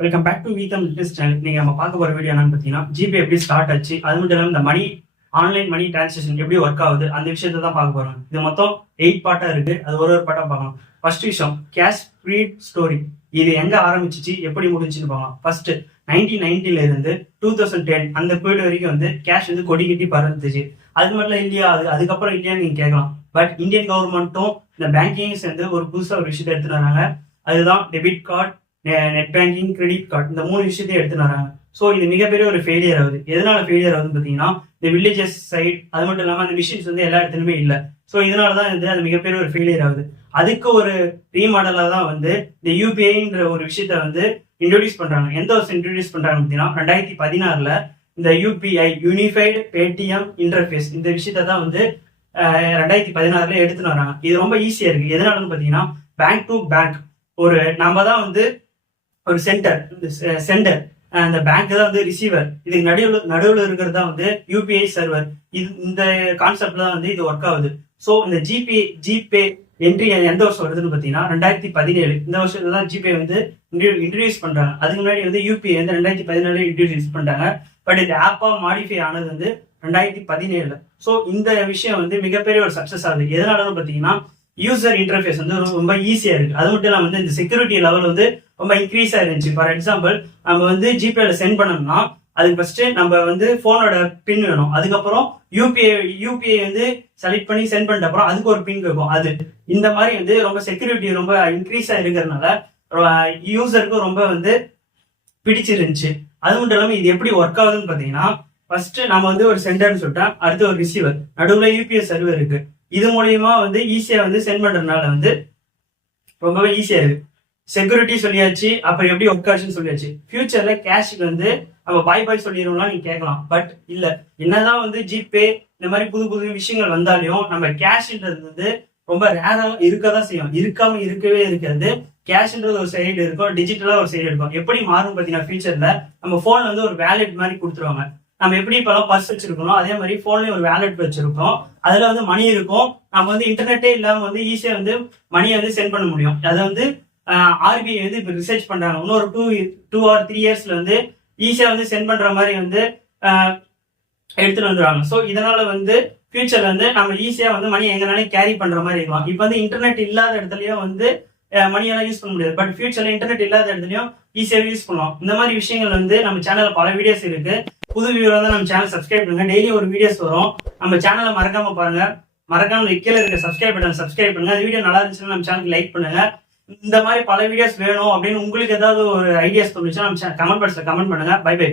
Welcome back to வீக்கம் business channel நீங்கள் நம்ம பார்க்க போகிற வீடியோ என்னன்னு பார்த்தீங்கன்னா ஜிபே எப்படி ஸ்டார்ட் ஆச்சு? அது மட்டும் இல்லாமல் இந்த மணி ஆன்லைன் மணி டிரான்சாக்ஷன் எப்படி ஒர்க் ஆகுது? அந்த விஷயத்தை தான் பார்க்க போகிறோம் இது மொத்தம் எயிட் பாட்டாக இருக்குது அது ஒரு ஒரு பாட்டாக பார்க்கலாம். ஃபர்ஸ்ட் விஷயம் கேஷ் ஃப்ரீட் ஸ்டோரி இது எங்கே ஆரம்பிச்சிச்சு? எப்படி முடிஞ்சுன்னு பார்க்கலாம். ஃபர்ஸ்ட் நைன்டீன் நைன்டில இருந்து டூ தௌசண்ட் டென் அந்த பீரியட் வரைக்கும் வந்து கேஷ் வந்து கொடி கட்டி பறந்துச்சு. அது மட்டும் இல்லையா அது அதுக்கப்புறம் இல்லையான்னு நீங்கள் கேட்கலாம். பட் இந்தியன் கவர்மெண்ட்டும் இந்த பேங்கிங் சேர்ந்து ஒரு புதுசாக ஒரு விஷயத்தை எடுத்துட்டு வராங்க. அதுதான் debit card net banking credit card இந்த மூணு விஷயத்தையும் எடுத்துன்னு வராங்க. ஸோ இது மிகப்பெரிய ஒரு ஃபெயிலியர் ஆகுது. எதனால ஃபெயிலியர் ஆகுதுன்னு பார்த்தீங்கன்னா இந்த வில்லேஜஸ் சைட் அது மட்டும் இல்லாமல் அந்த மிஷின்ஸ் வந்து எல்லா இடத்துலையுமே இல்லை. ஸோ இதனால தான் வந்து அது மிகப்பெரிய ஒரு ஃபெயிலியர் ஆகுது. அதுக்கு ஒரு ரீமாடலாக தான் வந்து இந்த யூபிஐன்ற ஒரு விஷயத்த வந்து இன்ட்ரடியூஸ் பண்ணுறாங்க எந்த வருஷம் இன்ட்ரடியூஸ் பண்ணுறாங்க அப்படின்னா ரெண்டாயிரத்தி பதினாறில் இந்த யூபிஐ யூனிஃபைடு பேடிஎம் இன்டர்ஃபேஸ் இந்த விஷயத்த தான் வந்து ரெண்டாயிரத்தி பதினாறுல எடுத்துன்னு வராங்க. இது ரொம்ப ஈஸியாக இருக்குது எதனாலன்னு பார்த்தீங்கன்னா பேங்க் டு பேங்க் ஒரு நம்ம தான் வந்து ஒரு சென்டர் uh, சென்டர் அந்த பேங்க் தான் வந்து ரிசீவர் இதுக்கு நடுவில் நடுவில் இருக்கிறது தான் வந்து யூபிஐ சர்வர் இது இந்த கான்செப்ட்ல தான் வந்து இது ஒர்க் ஆகுது. ஸோ இந்த ஜிபே ஜிபே என்ட்ரி எந்த வருஷம் வருதுன்னு பார்த்தீங்கன்னா ரெண்டாயிரத்தி பதினேழு. இந்த வருஷத்துல தான் ஜிபே வந்து இன்ட்ரடியூஸ் பண்றாங்க. அதுக்கு முன்னாடி வந்து யூபிஐ வந்து ரெண்டாயிரத்தி பதினேழு இன்ட்ரடியூஸ் பண்றாங்க பட் இந்த ஆப்பா மாடிஃபை ஆனது வந்து ரெண்டாயிரத்தி பதினேழுல. ஸோ இந்த விஷயம் வந்து மிகப்பெரிய ஒரு சக்சஸ் ஆகுது. எதனாலன்னு பார்த்தீங்கன்னா யூசர் இன்டர்ஃபேஸ் வந்து ரொம்ப ஈஸியா இருக்கு. அது மட்டும் இல்லாமல் வந்து இந்த செக்யூரிட்டி லெவல் வந்து ரொம்ப இன்க்ரீஸாக இருந்துச்சு. ஃபார் எக்ஸாம்பிள் நம்ம வந்து ஜிபேல சென்ட் பண்ணோம்னா அதுக்கு ஃபர்ஸ்ட் நம்ம வந்து போனோட பின் வேணும். அதுக்கப்புறம் யூபிஐ யூபிஐ வந்து செலக்ட் பண்ணி சென்ட் பண்ணிட்ட அப்புறம் அதுக்கு ஒரு பின் இருக்கும் அது இந்த மாதிரி வந்து ரொம்ப செக்யூரிட்டி ரொம்ப இன்க்ரீஸாக இருக்கிறதுனால யூசருக்கும் ரொம்ப வந்து பிடிச்சிருந்துச்சு. அது மட்டும் இல்லாமல் இது எப்படி ஒர்க் ஆகுதுன்னு பார்த்தீங்கன்னா ஃபர்ஸ்ட் நம்ம வந்து ஒரு சென்டர்னு சொல்லிட்டோம் அடுத்து ஒரு ரிசீவர் நடுவில் யூபிஎஸ் சர்வர் இருக்கு. இது மூலியமா வந்து ஈஸியா வந்து சென்ட் பண்றதுனால வந்து ரொம்பவே ஈஸியா இருக்கு. செக்யூரிட்டி சொல்லியாச்சு அப்புறம் எப்படி ஒர்க் ஆச்சுன்னு சொல்லியாச்சு. ஃபியூச்சர்ல கேஷுக்கு வந்து நம்ம பாய் பாய் சொல்லிடுவோம்லாம் நீங்க கேட்கலாம். பட் இல்ல என்னதான் வந்து ஜிபே இந்த மாதிரி புது புது விஷயங்கள் வந்தாலையும் நம்ம கேஷ்ன்றது வந்து ரொம்ப ரேரா இருக்கதான் செய்யும். இருக்காம இருக்கவே இருக்காது. கேஷ்ன்றது ஒரு சைடு இருக்கும் டிஜிட்டலா ஒரு சைடு இருக்கும். எப்படி மாறும் பாத்தீங்கன்னா ஃபியூச்சர்ல நம்ம போன்ல வந்து ஒரு வேலெட் மாதிரி கொடுத்துருவாங்க. நம்ம எப்படி இப்பெல்லாம் பர்ஸ் வச்சிருக்கோம் அதே மாதிரி ஃபோன்லேயும் ஒரு வேலெட் வச்சிருக்கோம். அதில் வந்து மணி இருக்கும். நம்ம வந்து இன்டர்நெட்டே இல்லாமல் வந்து ஈஸியாக வந்து மணியை வந்து சென்ட் பண்ண முடியும். அதை வந்து ஆர்பிஐ வந்து இப்போ ரிசர்ச் பண்ணுறாங்க இன்னொரு டூ டூ ஆர் த்ரீ இயர்ஸில் வந்து ஈஸியாக வந்து சென்ட் பண்ணுற மாதிரி வந்து எடுத்துகிட்டு எடுத்துட்டு ஸோ இதனால் வந்து ஃபியூச்சர்ல வந்து நம்ம ஈஸியாக வந்து மணி எங்கனாலும் கேரி பண்ணுற மாதிரி இருக்கலாம். இப்போ வந்து இன்டர்நெட் இல்லாத இடத்துலயும் வந்து மணியெல்லாம் யூஸ் பண்ண முடியாது. பட் ஃபியூச்சர்ல இன்டர்நெட் இல்லாத இடத்துலயும் ஈஸியாக யூஸ் பண்ணலாம். இந்த மாதிரி விஷயங்கள் வந்து நம்ம சேனல்ல பல வீடியோஸ் இருக்கு. புது வியூவர் வந்து நம்ம சேனல் சப்ஸ்கிரைப் பண்ணுங்க. டெய்லி ஒரு வீடியோஸ் வரும். நம்ம சேனலை மறக்காம பாருங்க. மறக்காம கீழே இருக்க சப்ஸ்கிரைப் பட்டன் சப்ஸ்கிரைப் பண்ணுங்க. அது வீடியோ நல்லா இருந்துச்சுன்னா நம்ம சேனலுக்கு லைக் பண்ணுங்க. இந்த மாதிரி பல வீடியோஸ் வேணும் அப்படின்னு உங்களுக்கு ஏதாவது ஒரு ஐடியாஸ் தோணுச்சுன்னா நம்ம கமெண்ட் பாக்ஸ்ல கமெண்ட் பண்ணுங்க. By by